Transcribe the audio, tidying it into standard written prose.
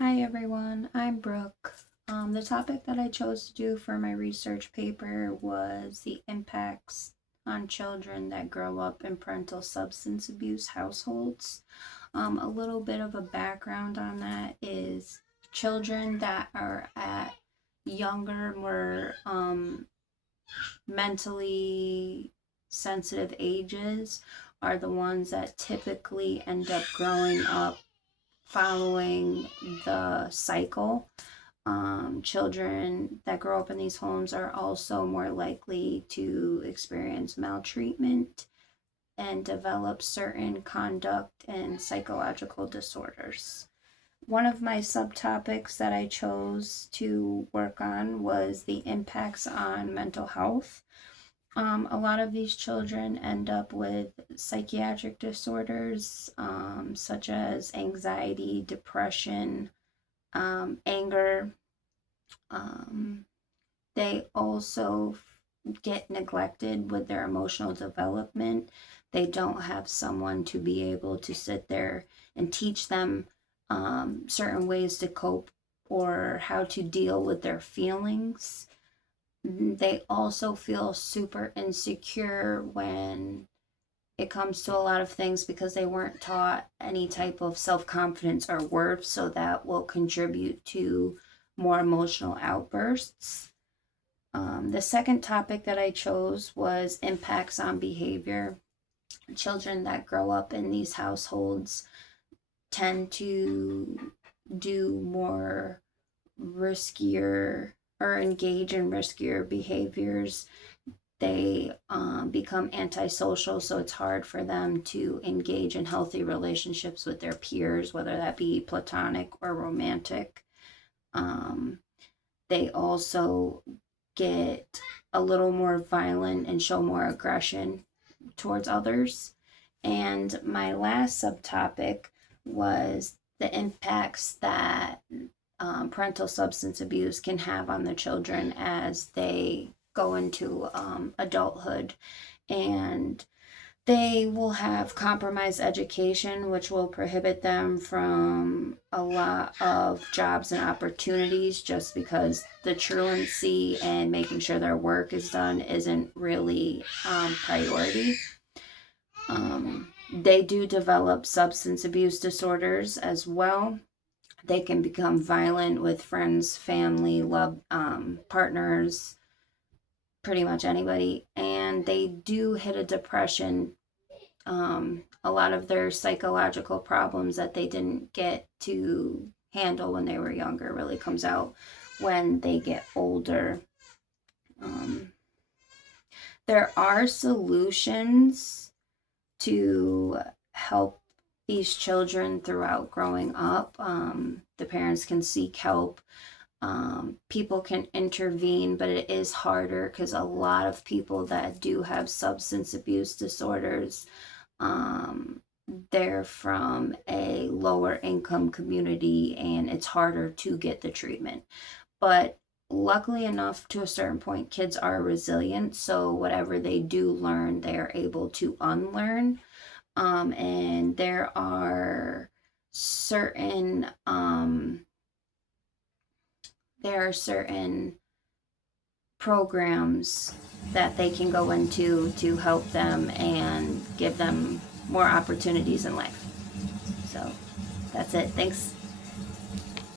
Hi everyone, I'm Brooke. The topic that I chose to do for my research paper was the impacts on children that grow up in parental substance abuse households. A little bit of a background on that is children that are at younger, more mentally sensitive ages are the ones that typically end up growing up following the cycle. Children that grow up in these homes are also more likely to experience maltreatment and develop certain conduct and psychological disorders. One of my subtopics that I chose to work on was the impacts on mental health. A lot of these children end up with psychiatric disorders, such as anxiety, depression, anger. Um, they also get neglected with their emotional development. They don't have someone to be able to sit there and teach them certain ways to cope or how to deal with their feelings. They also feel super insecure when it comes to a lot of things because they weren't taught any type of self confidence or worth, so that will contribute to more emotional outbursts. The second topic that I chose was impacts on behavior. Children that grow up in these households tend to do more riskier or engage in riskier behaviors. They become antisocial, so it's hard for them to engage in healthy relationships with their peers, whether that be platonic or romantic. Um, they also get a little more violent and show more aggression towards others. And my last subtopic was the impacts that parental substance abuse can have on the children as they go into adulthood. And they will have compromised education, which will prohibit them from a lot of jobs and opportunities just because the truancy and making sure their work is done isn't really priority. They do develop substance abuse disorders as well. They can become violent with friends, family, love, partners, pretty much anybody. And they do hit a depression. A lot of their psychological problems that they didn't get to handle when they were younger really comes out when they get older. Um, there are solutions to help these children throughout growing up. The parents can seek help. People can intervene, but it is harder because a lot of people that do have substance abuse disorders, um, they're from a lower income community and it's harder to get the treatment. But luckily enough, to a certain point, kids are resilient. So whatever they do learn, they are able to unlearn. And certain there are certain programs that they can go into to help them and give them more opportunities in life. So that's it. Thanks.